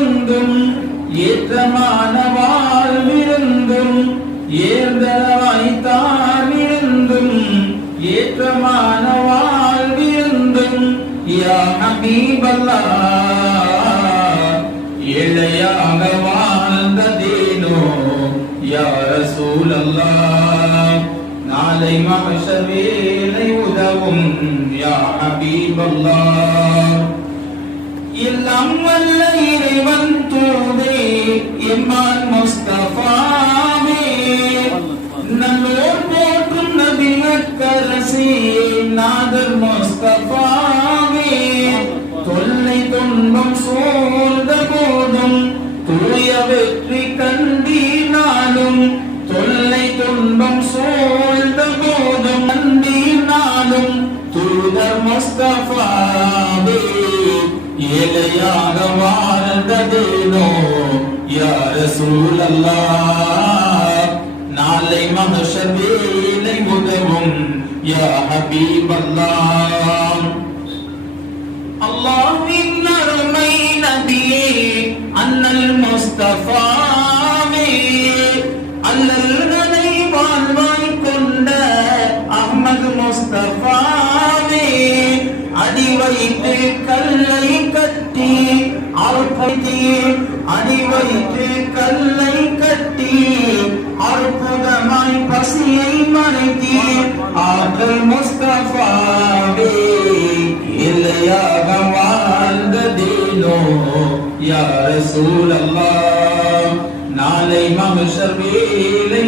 விருந்தும் ஏற்றமான வாழ்விருந்தும் ஏர்ந்தவாய்த்தான் இருந்தும் ஏற்றமான வாழ்விருந்தும் யா ஹபீபல்லாஹ் ஏழையாக வாழ்ந்ததேனோ யா ரசூலல்லாஹ் நாளை மஹ்ஷர் வேளை உதவும் யா ஹபீபல்லாஹ் எல்லாம் வல்ல இறைவன் தூதே எம்மான் முஸ்தஃபாவே நல்லோர் போற்றும் நபி அக்கரசே நாதர் முஸ்தஃபாவே தொல்லை துன்பம் சூழ்ந்த போதும் தூய வெற்றி கண்டினாலும் தொல்லை துன்பம் சூழ்ந்த போதும் கண்டினாலும் தூதர் முஸ்தஃபாவே ஏழையாக வாழ்ந்ததேனோ யா ரசூலல்லாஹ் நாளை மஹ்ஷர் வேளை உதவும் யா ஹபீபல்லாஹ் அல்லாஹ்வின் அருமை நபியே அன்னல் முஸ்தஃபாவே அல்லல்களை வாழ்வாய் கொண்ட அஹ்மது முஸ்தஃபாவே அடி வைத்து கல்லை கட்டி அற்புதி அடி வைத்து கல்லை கட்டி அற்புதமாய் பசியை மறைத்தி ஆற்றல் முஸ்தஃபாவே இல்லையாக வாழ்ந்ததேனோ யா ரசூலல்லாஹ் நாளை மஹ்ஷர் வேளை